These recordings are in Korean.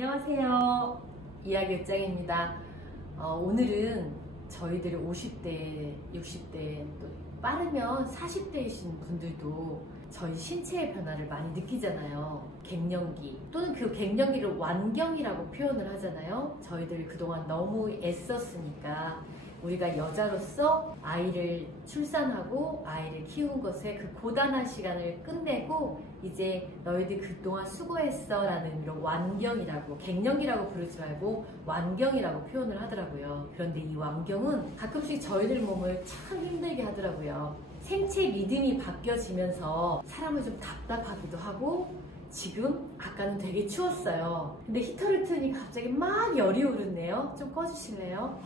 안녕하세요. 이야기을장입니다. 오늘은 저희들이 50대, 60대, 또 빠르면 40대이신 분들도 저희 신체의 변화를 많이 느끼잖아요. 갱년기 또는 그 갱년기를 완경이라고 표현을 하잖아요. 저희들 그동안 너무 애썼으니까 우리가 여자로서 아이를 출산하고 아이를 키운 것에 그 고단한 시간을 끝내고 이제 너희들 그동안 수고했어 라는 의미로 완경이라고, 갱년기라고 부르지 말고 완경이라고 표현을 하더라고요. 그런데 이 완경은 가끔씩 저희들 몸을 참 힘들게 하더라고요. 생체 리듬이 바뀌어지면서 사람을 좀 답답하기도 하고, 지금 아까는 되게 추웠어요. 근데 히터를 트니 갑자기 막 열이 오르네요. 좀 꺼주실래요?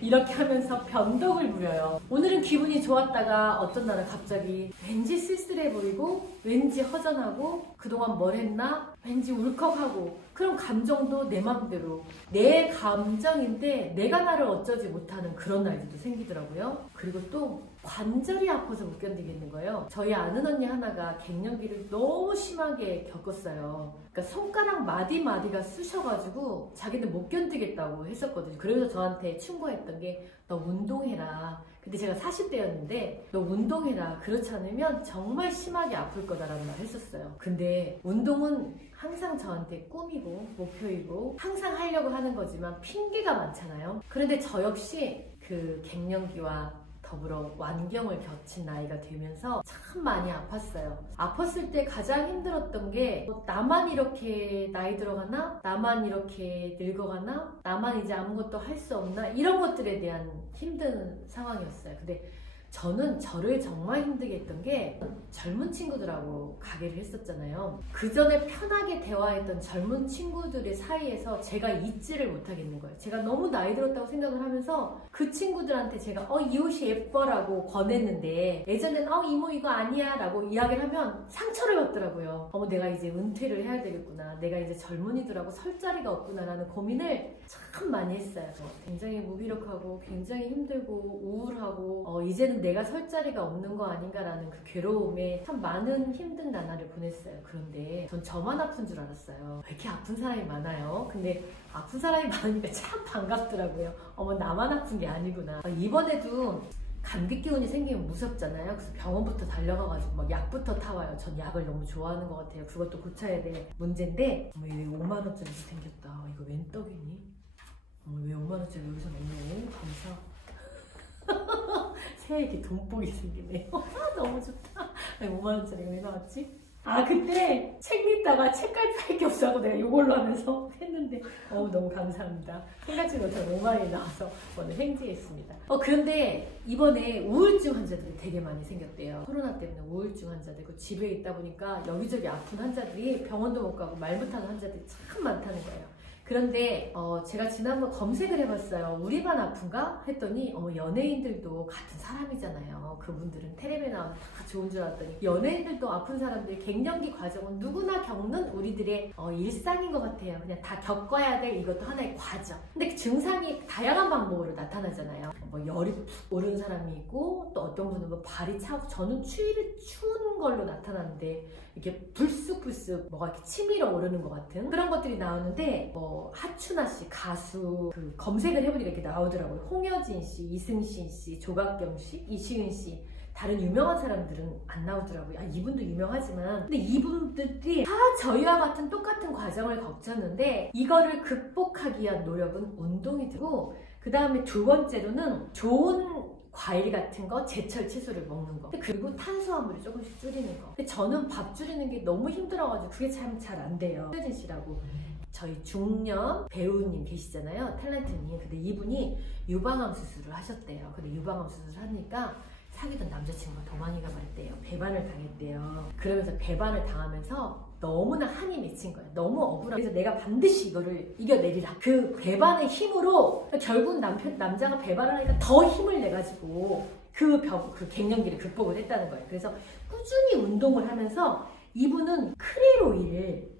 이렇게 하면서 변덕을 부려요. 오늘은 기분이 좋았다가 어떤 날은 갑자기 왠지 쓸쓸해 보이고, 왠지 허전하고, 그동안 뭘 했나? 왠지 울컥하고, 그런 감정도 내 맘대로 내 감정인데 내가 나를 어쩌지 못하는 그런 날들도 생기더라고요. 그리고 또 관절이 아파서 못 견디겠는 거예요. 저희 아는 언니 하나가 갱년기를 너무 심하게 겪었어요. 그러니까 손가락 마디마디가 쑤셔가지고 자기는 못 견디겠다고 했었거든요. 그래서 저한테 충고했던 게 너 운동해라. 근데 제가 40대였는데 너 운동해라. 그렇지 않으면 정말 심하게 아플 거다라는 말을 했었어요. 근데 운동은 항상 저한테 꿈이고 목표이고 항상 하려고 하는 거지만 핑계가 많잖아요. 그런데 저 역시 그 갱년기와 더불어 완경을 겹친 나이가 되면서 참 많이 아팠어요. 아팠을 때 가장 힘들었던 게 나만 이렇게 나이 들어가나? 나만 이렇게 늙어가나? 나만 이제 아무것도 할 수 없나? 이런 것들에 대한 힘든 상황이었어요. 근데 저는 저를 정말 힘들게 했던 게 젊은 친구들하고 가게를 했었잖아요. 그 전에 편하게 대화했던 젊은 친구들의 사이에서 제가 잊지를 못하겠는 거예요. 제가 너무 나이 들었다고 생각을 하면서 그 친구들한테 제가 이 옷이 예뻐라고 권했는데 예전에는 이모 이거 아니야 라고 이야기를 하면 상처를 받더라고요. 내가 이제 은퇴를 해야 되겠구나. 내가 이제 젊은이들하고 설 자리가 없구나 라는 고민을 참 많이 했어요. 굉장히 무기력하고 굉장히 힘들고 우울하고 이제는 내가 설 자리가 없는 거 아닌가라는 그 괴로움에 참 많은 힘든 나날을 보냈어요. 그런데 전 저만 아픈 줄 알았어요. 왜 이렇게 아픈 사람이 많아요? 근데 아픈 사람이 많으니까 참 반갑더라고요. 나만 아픈 게 아니구나. 이번에도 감기 기운이 생기면 무섭잖아요. 그래서 병원부터 달려가가지고 막 약부터 타와요. 전 약을 너무 좋아하는 것 같아요. 그것도 고쳐야 될 문제인데 왜 5만원짜리도 생겼다. 이거 웬 떡이니? 왜 5만원짜리 여기서 넣네? 감사. 새해 이렇게 돈복이 생기네요. 너무 좋다. 5만원짜리가 왜 나왔지? 그때 책 읽다가 책갈 게 없어서 내가 이걸로 하면서 했는데 너무 감사합니다. 생각지 못한 5만원이 나와서 오늘 행지했습니다. 그런데 이번에 우울증 환자들이 되게 많이 생겼대요. 코로나 때문에 우울증 환자들, 집에 있다 보니까 여기저기 아픈 환자들이 병원도 못 가고 말 못하는 환자들이 참 많다는 거예요. 그런데 제가 지난번 검색을 해봤어요. 우리만 아픈가? 했더니 연예인들도 같은 사람이잖아요. 그분들은 텔레비에 나오면 다 좋은 줄 알았더니 연예인들도 아픈 사람들이 갱년기 과정은 누구나 겪는 우리들의 일상인 것 같아요. 그냥 다 겪어야 될 이것도 하나의 과정. 근데 그 증상이 다양한 방법으로 나타나잖아요. 열이 푹 오른 사람이 있고 또 어떤 분은 발이 차고, 저는 추위를 추운 걸로 나타나는데 이렇게 불쑥불쑥 뭐가 이렇게 치밀어 오르는 것 같은 그런 것들이 나오는데 하춘아 씨 가수 검색을 해보니까 이렇게 나오더라고요. 홍여진 씨, 이승신 씨, 조각경 씨, 이시은 씨, 다른 유명한 사람들은 안 나오더라고요. 이분도 유명하지만 근데 이분들이 다 저희와 같은 똑같은 과정을 거쳤는데 이거를 극복하기 위한 노력은 운동이 되고, 그 다음에 두 번째로는 좋은 과일 같은 거, 제철 채소를 먹는 거, 그리고 탄수화물을 조금씩 줄이는 거. 근데 저는 밥 줄이는 게 너무 힘들어가지고 그게 참 잘 안 돼요. 홍여진 씨라고 저희 중년 배우님 계시잖아요. 탤런트님. 근데 이분이 유방암 수술을 하셨대요. 근데 유방암 수술을 하니까 사귀던 남자친구가 더 많이 가버렸대요. 배반을 당했대요. 그러면서 배반을 당하면서 너무나 한이 맺힌 거예요. 너무 억울하고. 그래서 내가 반드시 이거를 이겨내리라. 그 배반의 힘으로 결국 남자가 배반을 하니까 더 힘을 내가지고 그 갱년기를 극복을 했다는 거예요. 그래서 꾸준히 운동을 하면서 이분은 크릴 오일을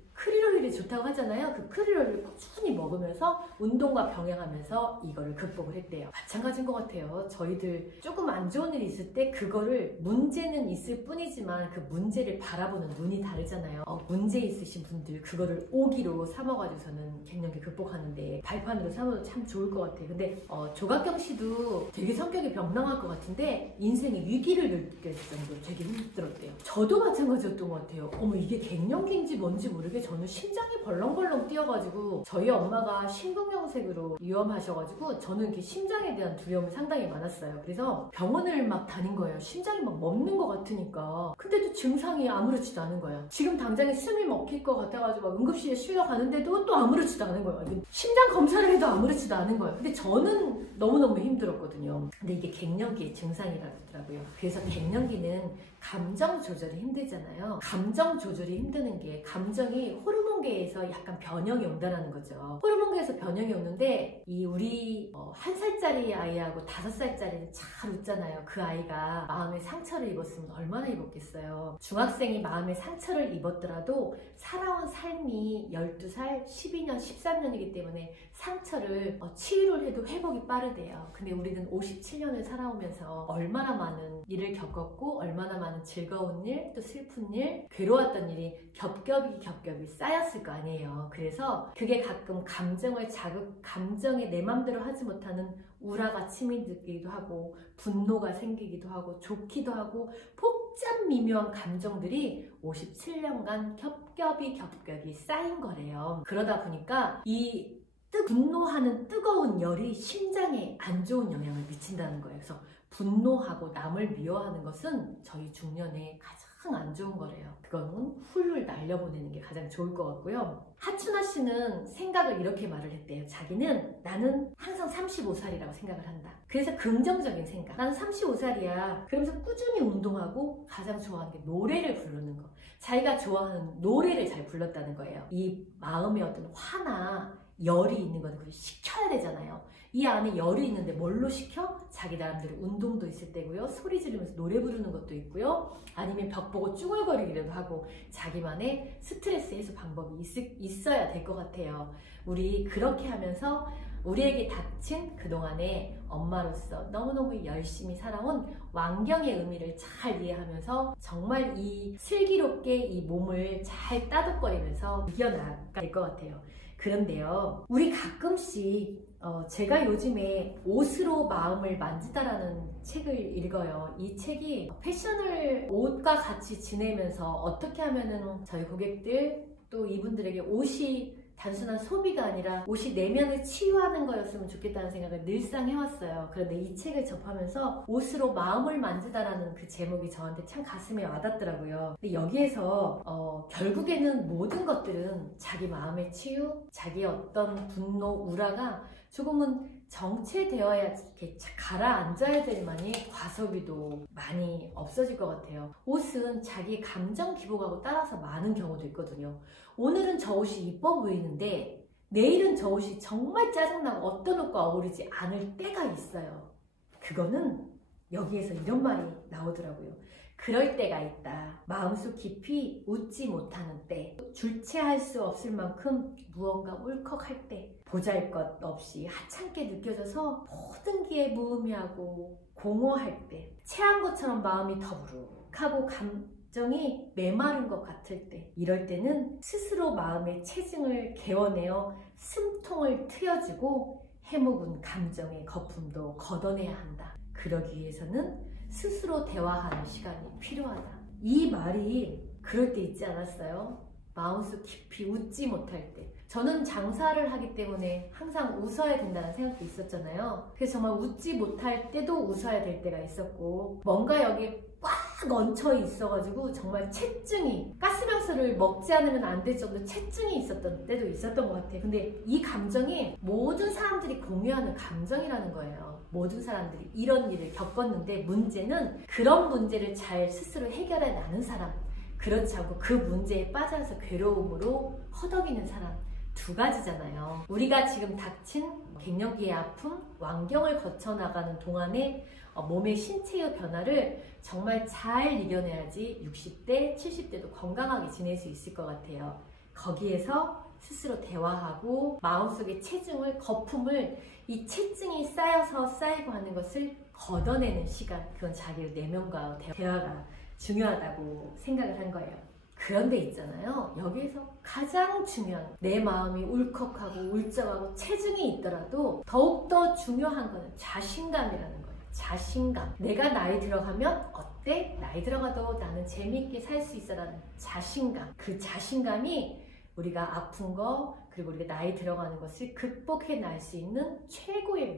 크릴오일이 좋다고 하잖아요. 그 크릴오일을 꾸준히 먹으면서 운동과 병행하면서 이거를 극복을 했대요. 마찬가지인 것 같아요. 저희들 조금 안 좋은 일이 있을 때 그거를 문제는 있을 뿐이지만 그 문제를 바라보는 눈이 다르잖아요. 문제 있으신 분들 그거를 오기로 삼아가지고서는 갱년기 극복하는데 발판으로 삼아도 참 좋을 것 같아요. 근데 조각경 씨도 되게 성격이 명랑할 것 같은데 인생의 위기를 느꼈을 정도로 되게 힘들었대요. 저도 마찬가지였던 것 같아요. 어머, 이게 갱년기인지 뭔지 모르게 저는 심장이 벌렁벌렁 뛰어가지고, 저희 엄마가 심근경색으로 위험하셔가지고 저는 이렇게 심장에 대한 두려움이 상당히 많았어요. 그래서 병원을 막 다닌 거예요. 심장이 막 멎는 것 같으니까. 근데도 증상이 아무렇지도 않은 거예요. 지금 당장에 숨이 먹힐 것 같아가지고 막 응급실에 실려 가는데도 또 아무렇지도 않은 거예요. 심장 검사를 해도 아무렇지도 않은 거예요. 근데 저는 너무너무 힘들었거든요. 근데 이게 갱년기의 증상이라더라고요. 그래서 갱년기는 감정 조절이 힘들잖아요. 감정 조절이 힘드는 게, 감정이 호르몬계에서 약간 변형이 온다는 거죠. 호르몬계에서 변형이 오는데 우리 1살짜리 아이하고 5살짜리는 잘 웃잖아요. 그 아이가 마음에 상처를 입었으면 얼마나 입었겠어요. 중학생이 마음에 상처를 입었더라도 살아온 삶이 12살, 12년, 13년이기 때문에 상처를 치유를 해도 회복이 빠르대요. 근데 우리는 57년을 살아오면서 얼마나 많은 일을 겪었고, 얼마나 많은 즐거운 일, 또 슬픈 일, 괴로웠던 일이 겹겹이 쌓였을 거 아니에요. 그래서 그게 가끔 감정에 내 맘대로 하지 못하는 우라가 치밀기도 하고, 분노가 생기기도 하고, 좋기도 하고, 복잡 미묘한 감정들이 57년간 겹겹이 쌓인 거래요. 그러다 보니까 이 분노하는 뜨거운 열이 심장에 안 좋은 영향을 미친다는 거예요. 그래서 분노하고 남을 미워하는 것은 저희 중년에 가장 안 좋은 거래요. 그거는 훌훌 날려보내는 게 가장 좋을 것 같고요. 하춘아 씨는 생각을 이렇게 말을 했대요. 자기는 나는 항상 35살이라고 생각을 한다. 그래서 긍정적인 생각. 나는 35살이야. 그러면서 꾸준히 운동하고 가장 좋아하는 게 노래를 부르는 거. 자기가 좋아하는 노래를 잘 불렀다는 거예요. 이 마음에 어떤 화나 열이 있는 건 그걸 식혀야 되잖아요. 이 안에 열이 있는데 뭘로 식혀? 자기 나름대로 운동도 있을 때고요. 소리 지르면서 노래 부르는 것도 있고요. 아니면 벽 보고 쭈글거리기라도 하고 자기만의 스트레스 해소 방법이 있어야 될 것 같아요. 우리 그렇게 하면서 우리에게 닥친 그동안의 엄마로서 너무너무 열심히 살아온 완경의 의미를 잘 이해하면서 정말 이 슬기롭게 이 몸을 잘 따뜻거리면서 이겨나가야 될 것 같아요. 그런데요, 우리 가끔씩 제가 요즘에 옷으로 마음을 만지다라는 책을 읽어요. 이 책이 패션을 옷과 같이 지내면서 어떻게 하면은 저희 고객들 또 이분들에게 옷이 단순한 소비가 아니라 옷이 내면을 치유하는 거였으면 좋겠다는 생각을 늘상 해왔어요. 그런데 이 책을 접하면서 옷으로 마음을 만지다라는 그 제목이 저한테 참 가슴에 와닿더라고요. 근데 여기에서 결국에는 모든 것들은 자기 마음의 치유, 자기의 어떤 분노, 우라가 조금은 정체되어야 이렇게 가라앉아야 될 만이 과소비도 많이 없어질 것 같아요. 옷은 자기 감정 기복하고 따라서 많은 경우도 있거든요. 오늘은 저 옷이 이뻐 보이는데 내일은 저 옷이 정말 짜증나고 어떤 옷과 어울리지 않을 때가 있어요. 그거는 여기에서 이런 말이 나오더라고요. 그럴 때가 있다. 마음속 깊이 웃지 못하는 때, 주체할 수 없을 만큼 무언가 울컥할 때, 보잘것없이 하찮게 느껴져서 모든 게 무의미하고 공허할 때, 체한 것처럼 마음이 더부룩하고 감정이 메마른 것 같을 때, 이럴 때는 스스로 마음의 체증을 개워내어 숨통을 트여주고 해묵은 감정의 거품도 걷어내야 한다. 그러기 위해서는 스스로 대화하는 시간이 필요하다. 이 말이 그럴 때 있지 않았어요? 마음속 깊이 웃지 못할 때. 저는 장사를 하기 때문에 항상 웃어야 된다는 생각도 있었잖아요. 그래서 정말 웃지 못할 때도 웃어야 될 때가 있었고, 뭔가 여기에 꽉 얹혀 있어가지고 정말 체증이, 가스명수를 먹지 않으면 안 될 정도 체증이 있었던 때도 있었던 것 같아요. 근데 이 감정이 모든 사람들이 공유하는 감정이라는 거예요. 모든 사람들이 이런 일을 겪었는데, 문제는 그런 문제를 잘 스스로 해결해 나는 사람, 그렇지 않고 그 문제에 빠져서 괴로움으로 허덕이는 사람, 두 가지잖아요. 우리가 지금 닥친 갱년기의 아픔, 완경을 거쳐나가는 동안에 몸의 신체의 변화를 정말 잘 이겨내야지 60대, 70대도 건강하게 지낼 수 있을 것 같아요. 거기에서 스스로 대화하고 마음속의 체중을, 거품을, 이 체증이 쌓여서 쌓이고 하는 것을 걷어내는 시간, 그건 자기의 내면과 대화가 중요하다고 생각을 한 거예요. 그런데 있잖아요, 여기에서 가장 중요한, 내 마음이 울컥하고 울적하고 체증이 있더라도 더욱더 중요한 거는 자신감이라는 거예요. 자신감. 내가 나이 들어가면 어때? 나이 들어가도 나는 재미있게 살 수 있어 라는 자신감. 그 자신감이 우리가 아픈 거, 그리고 우리가 나이 들어가는 것을 극복해 낼 수 있는 최고의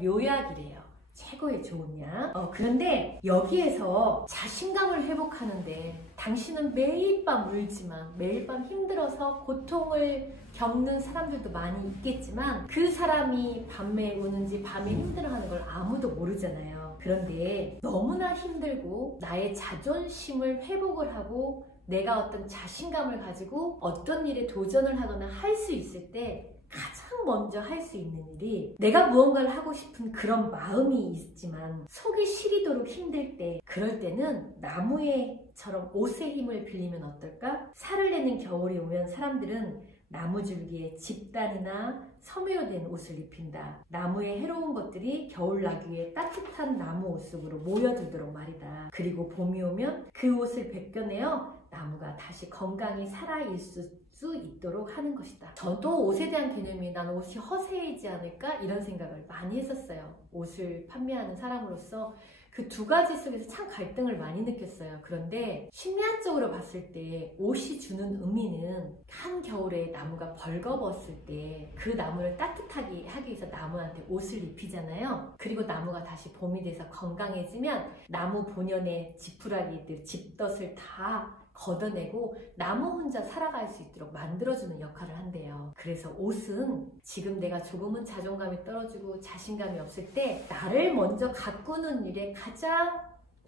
묘약이래요. 최고의 좋은 약. 그런데 여기에서 자신감을 회복하는데 당신은 매일 밤 울지만, 매일 밤 힘들어서 고통을 겪는 사람들도 많이 있겠지만 그 사람이 밤에 우는지 밤에 힘들어하는 걸 아무도 모르잖아요. 그런데 너무나 힘들고 나의 자존심을 회복을 하고 내가 어떤 자신감을 가지고 어떤 일에 도전을 하거나 할 수 있을 때 가장 먼저 할 수 있는 일이, 내가 무언가를 하고 싶은 그런 마음이 있지만 속이 시리도록 힘들 때, 그럴 때는 나무에처럼 옷의 힘을 빌리면 어떨까? 살을 내는 겨울이 오면 사람들은 나무줄기에 집단이나 섬유로 된 옷을 입힌다. 나무의 해로운 것들이 겨울나기 위해 따뜻한 나무 옷 속으로 모여들도록 말이다. 그리고 봄이 오면 그 옷을 벗겨내어 나무가 다시 건강히 살아있을 수 있도록 하는 것이다. 저도 옷에 대한 개념이 나는 옷이 허세이지 않을까? 이런 생각을 많이 했었어요. 옷을 판매하는 사람으로서 그 두 가지 속에서 참 갈등을 많이 느꼈어요. 그런데 심리학적으로 봤을 때 옷이 주는 의미는, 한겨울에 나무가 벌거벗을 때 그 나무를 따뜻하게 하기 위해서 나무한테 옷을 입히잖아요. 그리고 나무가 다시 봄이 돼서 건강해지면 나무 본연의 지푸라기들, 집덫을 다 걷어내고 나무 혼자 살아갈 수 있도록 만들어주는 역할을 한대요. 그래서 옷은 지금 내가 조금은 자존감이 떨어지고 자신감이 없을 때 나를 먼저 가꾸는 일에 가장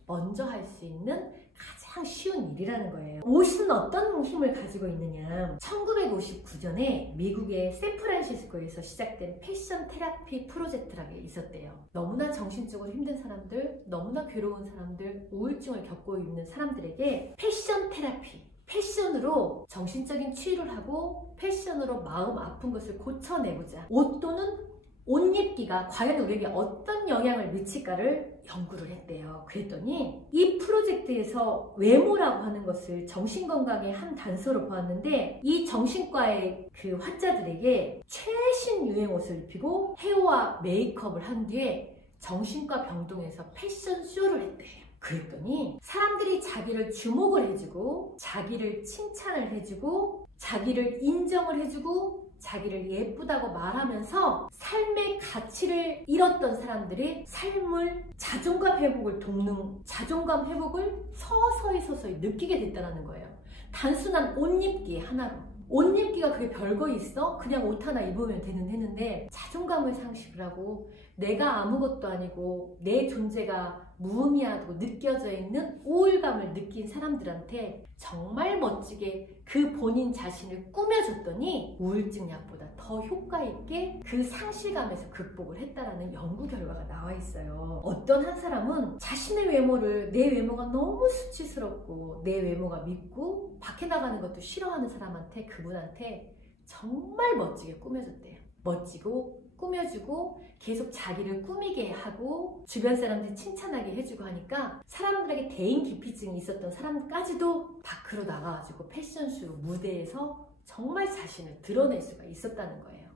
먼저 할 수 있는 가장 쉬운 일이라는 거예요. 옷은 어떤 힘을 가지고 있느냐, 1959년에 미국의 샌프란시스코에서 시작된 패션 테라피 프로젝트라는 게 있었대요. 너무나 정신적으로 힘든 사람들, 너무나 괴로운 사람들, 우울증을 겪고 있는 사람들에게 패션 테라피, 패션으로 정신적인 치유를 하고 패션으로 마음 아픈 것을 고쳐내보자. 옷 또는 옷 입기가 과연 우리에게 어떤 영향을 미칠까를 연구를 했대요. 그랬더니 이 프로젝트에서 외모라고 하는 것을 정신건강의 한 단서로 보았는데, 이 정신과의 그 환자들에게 최신 유행 옷을 입히고 헤어와 메이크업을 한 뒤에 정신과 병동에서 패션쇼를 했대요. 그랬더니 사람들이 자기를 주목을 해주고, 자기를 칭찬을 해주고, 자기를 인정을 해주고, 자기를 예쁘다고 말하면서 삶의 가치를 잃었던 사람들이 삶을, 자존감 회복을 돕는, 자존감 회복을 서서히 느끼게 됐다는 거예요. 단순한 옷 입기 하나로. 옷 입기가 그게 별거 있어? 그냥 옷 하나 입으면 했는데 자존감을 상실을 하고 내가 아무것도 아니고 내 존재가 무의미하고 느껴져 있는 우울감을 느낀 사람들한테 정말 멋지게 그 본인 자신을 꾸며줬더니 우울증 약보다 더 효과 있게 그 상실감에서 극복을 했다라는 연구 결과가 나와 있어요. 어떤 한 사람은 자신의 외모를, 내 외모가 너무 수치스럽고 내 외모가 밉고 밖에 나가는 것도 싫어하는 사람한테, 그분한테 정말 멋지게 꾸며줬대요. 멋지고 꾸며주고 계속 자기를 꾸미게 하고 주변 사람들 칭찬하게 해주고 하니까 사람들에게 대인 기피증이 있었던 사람까지도 밖으로 나가가지고 패션쇼 무대에서 정말 자신을 드러낼 수가 있었다는 거예요.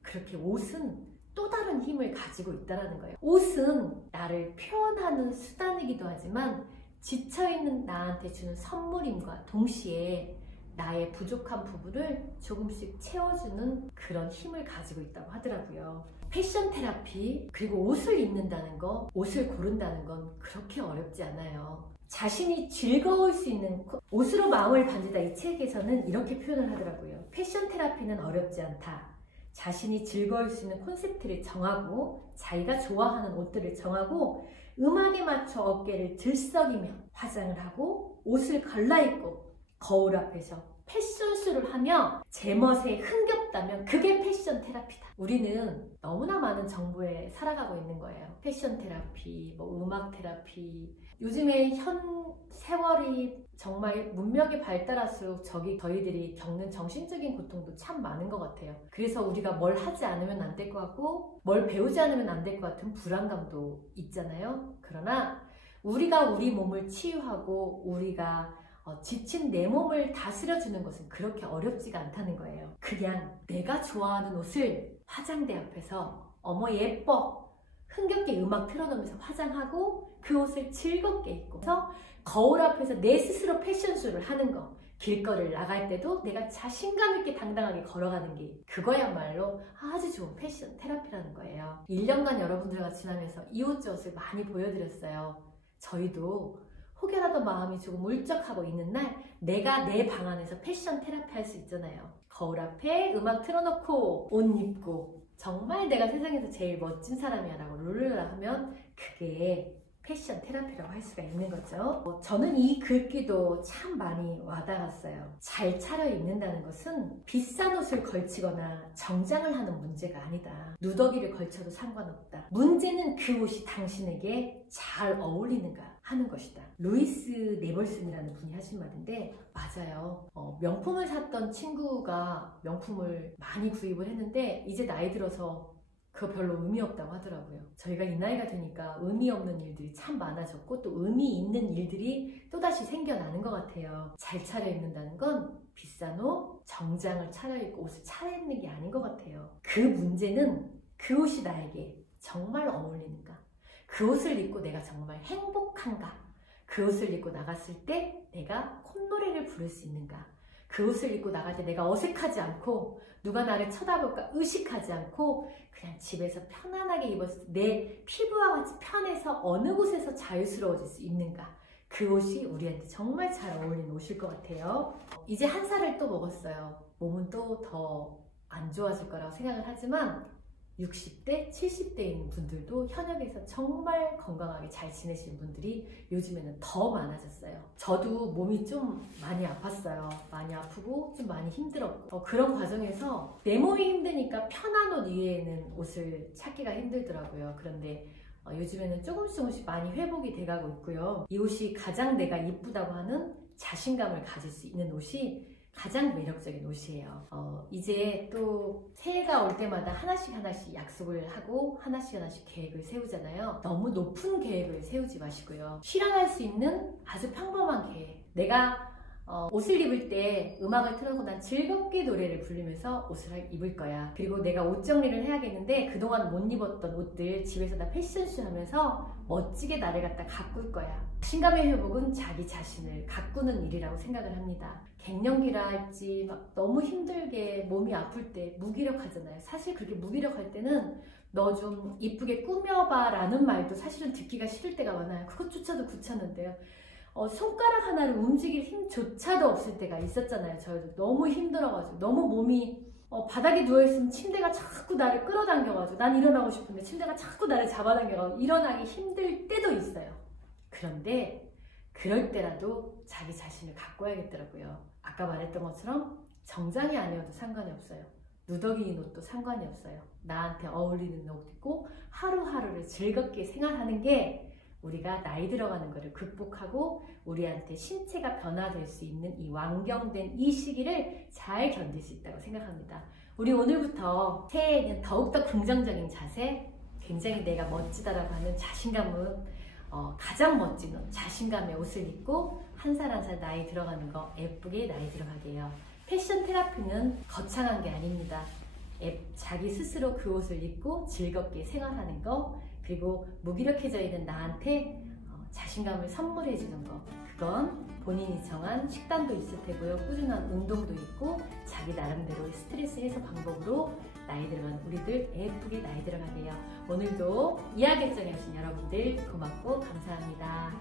그렇게 옷은 또 다른 힘을 가지고 있다는 거예요. 옷은 나를 표현하는 수단이기도 하지만 지쳐있는 나한테 주는 선물임과 동시에 나의 부족한 부분을 조금씩 채워주는 그런 힘을 가지고 있다고 하더라고요. 패션 테라피, 그리고 옷을 입는다는 거, 옷을 고른다는 건 그렇게 어렵지 않아요. 자신이 즐거울 수 있는, 옷으로 마음을 반지다 이 책에서는 이렇게 표현을 하더라고요. 패션 테라피는 어렵지 않다. 자신이 즐거울 수 있는 콘셉트를 정하고 자기가 좋아하는 옷들을 정하고 음악에 맞춰 어깨를 들썩이며 화장을 하고 옷을 갈라입고 거울 앞에서 패션쇼를 하며 제멋에 흥겹다면 그게 패션 테라피다. 우리는 너무나 많은 정보에 살아가고 있는 거예요. 패션 테라피, 음악 테라피, 요즘에 세월이 정말 문명이 발달할수록 저희들이 겪는 정신적인 고통도 참 많은 것 같아요. 그래서 우리가 뭘 하지 않으면 안 될 것 같고 뭘 배우지 않으면 안 될 것 같은 불안감도 있잖아요. 그러나 우리가 우리 몸을 치유하고 우리가 지친 내 몸을 다스려주는 것은 그렇게 어렵지가 않다는 거예요. 그냥 내가 좋아하는 옷을 화장대 앞에서 어머 예뻐 흥겹게 음악 틀어놓으면서 화장하고 그 옷을 즐겁게 입고 거울 앞에서 내 스스로 패션쇼를 하는 거, 길거리를 나갈 때도 내가 자신감 있게 당당하게 걸어가는 게 그거야말로 아주 좋은 패션 테라피라는 거예요. 1년간 여러분들과 지나면서 이웃저웃을 많이 보여드렸어요. 저희도 혹여라도 마음이 조금 울적하고 있는 날 내가 내 방 안에서 패션 테라피 할 수 있잖아요. 거울 앞에 음악 틀어놓고 옷 입고 정말 내가 세상에서 제일 멋진 사람이야 라고 룰루라 하면 그게 패션 테라피라고 할 수가 있는 거죠. 저는 이 글귀도 참 많이 와닿았어요. 잘 차려입는다는 것은 비싼 옷을 걸치거나 정장을 하는 문제가 아니다. 누더기를 걸쳐도 상관없다. 문제는 그 옷이 당신에게 잘 어울리는가 하는 것이다. 루이스 네벌슨이라는 분이 하신 말인데 맞아요. 명품을 샀던 친구가 명품을 많이 구입을 했는데 이제 나이 들어서 그거 별로 의미 없다고 하더라고요. 저희가 이 나이가 되니까 의미 없는 일들이 참 많아졌고 또 의미 있는 일들이 또다시 생겨나는 것 같아요. 잘 차려입는다는 건 비싼 옷, 정장을 차려입고 옷을 차려입는 게 아닌 것 같아요. 그 문제는 그 옷이 나에게 정말 어울리는가? 그 옷을 입고 내가 정말 행복한가? 그 옷을 입고 나갔을 때 내가 콧노래를 부를 수 있는가? 그 옷을 입고 나갈 때 내가 어색하지 않고 누가 나를 쳐다볼까 의식하지 않고 그냥 집에서 편안하게 입었을 때 내 피부와 같이 편해서 어느 곳에서 자유스러워질 수 있는가? 그 옷이 우리한테 정말 잘 어울리는 옷일 것 같아요. 이제 한 살을 또 먹었어요. 몸은 또 더 안 좋아질 거라고 생각을 하지만 60대, 70대인 분들도 현역에서 정말 건강하게 잘 지내시는 분들이 요즘에는 더 많아졌어요. 저도 몸이 좀 많이 아팠어요. 많이 아프고 좀 많이 힘들었고 그런 과정에서 내 몸이 힘드니까 편한 옷 위에는 옷을 찾기가 힘들더라고요. 그런데 요즘에는 조금씩 많이 회복이 돼가고 있고요. 이 옷이 가장 내가 이쁘다고 하는 자신감을 가질 수 있는 옷이 가장 매력적인 옷이에요. 이제 또 새해가 올 때마다 하나씩 약속을 하고 하나씩 계획을 세우잖아요. 너무 높은 계획을 세우지 마시고요. 실현할 수 있는 아주 평범한 계획. 내가 옷을 입을 때 음악을 틀어서 난 즐겁게 노래를 부르면서 옷을 입을 거야. 그리고 내가 옷 정리를 해야겠는데 그동안 못 입었던 옷들 집에서 다 패션쇼 하면서 멋지게 나를 갖다 가꿀 거야. 자신감의 회복은 자기 자신을 가꾸는 일이라고 생각을 합니다. 갱년기라 할지 막 너무 힘들게 몸이 아플 때 무기력하잖아요. 사실 그렇게 무기력할 때는 너 좀 이쁘게 꾸며봐 라는 말도 사실은 듣기가 싫을 때가 많아요. 그것조차도 귀찮은데요. 손가락 하나를 움직일 힘조차도 없을 때가 있었잖아요. 저희도 너무 힘들어가지고 너무 몸이 바닥에 누워있으면 침대가 자꾸 나를 끌어당겨가지고 난 일어나고 싶은데 침대가 자꾸 나를 잡아당겨가지고 일어나기 힘들 때도 있어요. 그런데 그럴 때라도 자기 자신을 가꿔야겠더라고요. 아까 말했던 것처럼 정장이 아니어도 상관이 없어요. 누더기인 옷도 상관이 없어요. 나한테 어울리는 옷 입고 하루하루를 즐겁게 생활하는 게 우리가 나이 들어가는 것을 극복하고 우리한테 신체가 변화될 수 있는 이 완경된 이 시기를 잘 견딜 수 있다고 생각합니다. 우리 오늘부터 새해에는 더욱더 긍정적인 자세, 굉장히 내가 멋지다라고 하는 자신감은 가장 멋진 옷, 자신감의 옷을 입고 한 살 한 살 나이 들어가는 거 예쁘게 나이 들어가게 해요. 패션 테라피는 거창한 게 아닙니다. 자기 스스로 그 옷을 입고 즐겁게 생활하는 거, 그리고 무기력해져 있는 나한테 자신감을 선물해 주는 거, 그건 본인이 정한 식단도 있을 테고요. 꾸준한 운동도 있고 자기 나름대로의 스트레스 해소 방법으로 나이 들어간 우리들 예쁘게 나이 들어가게요. 오늘도 이야기정에 오신 여러분들 고맙고 감사합니다.